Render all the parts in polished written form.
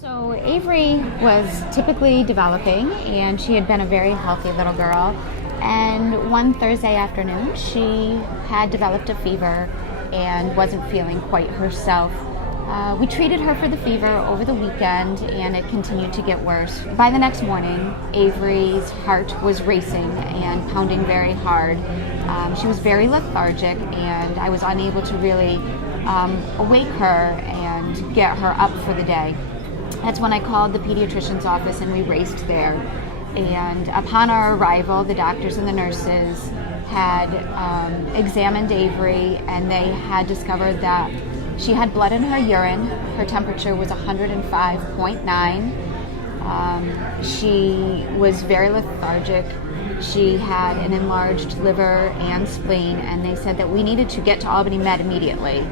So Avery was typically developing, and she had been a very healthy little girl. And one Thursday afternoon, she had developed a fever and wasn't feeling quite herself. We treated her for the fever over the weekend, and it continued to get worse. By the next morning, Avery's heart was racing and pounding very hard. She was very lethargic, and I was unable to really awake her and get her up for the day. That's when I called the pediatrician's office and we raced there. And upon our arrival, the doctors and the nurses had examined Avery, and they had discovered that she had blood in her urine. Her temperature was 105.9. She was very lethargic. She had an enlarged liver and spleen, and they said that we needed to get to Albany Med immediately.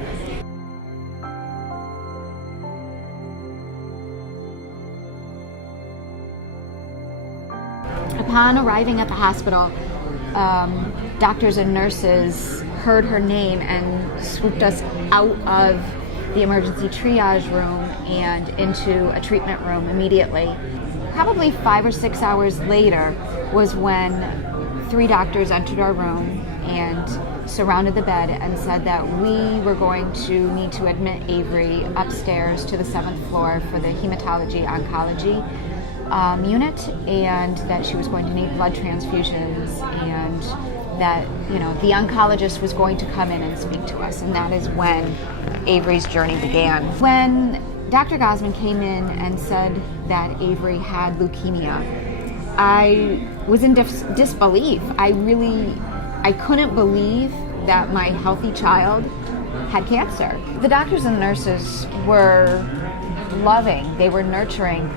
Upon arriving at the hospital, doctors and nurses heard her name and swooped us out of the emergency triage room and into a treatment room immediately. Probably 5 or 6 hours later was when 3 doctors entered our room and surrounded the bed and said that we were going to need to admit Avery upstairs to the 7th floor for the hematology oncology unit, and that she was going to need blood transfusions, and that, the oncologist was going to come in and speak to us. And that is when Avery's journey began. When Dr. Gosman came in and said that Avery had leukemia, I was in disbelief. I couldn't believe that my healthy child had cancer. The doctors and nurses were loving, they were nurturing,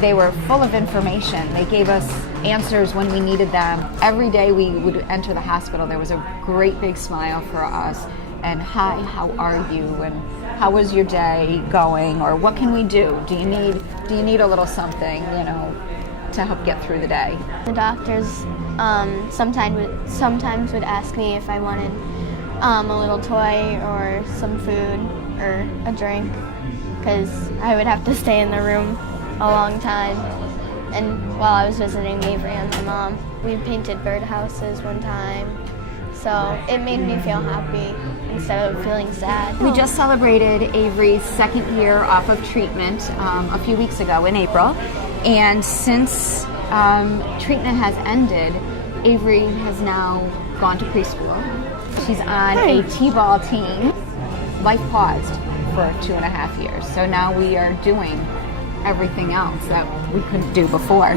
they were full of information. They gave us answers when we needed them. Every day we would enter the hospital, there was a great big smile for us. And hi, how are you? And how was your day going? Or what can we do? Do you need a little something, to help get through the day? The doctors sometimes would ask me if I wanted a little toy or some food or a drink, because I would have to stay in the room a long time. And while I was visiting Avery and my mom, we painted birdhouses one time, so it made me feel happy instead of feeling sad. We just celebrated Avery's 2nd year off of treatment a few weeks ago in April, and since treatment has ended, Avery has now gone to preschool. She's on a T-ball team. Life paused for 2.5 years, so now we are doing everything else that we couldn't do before.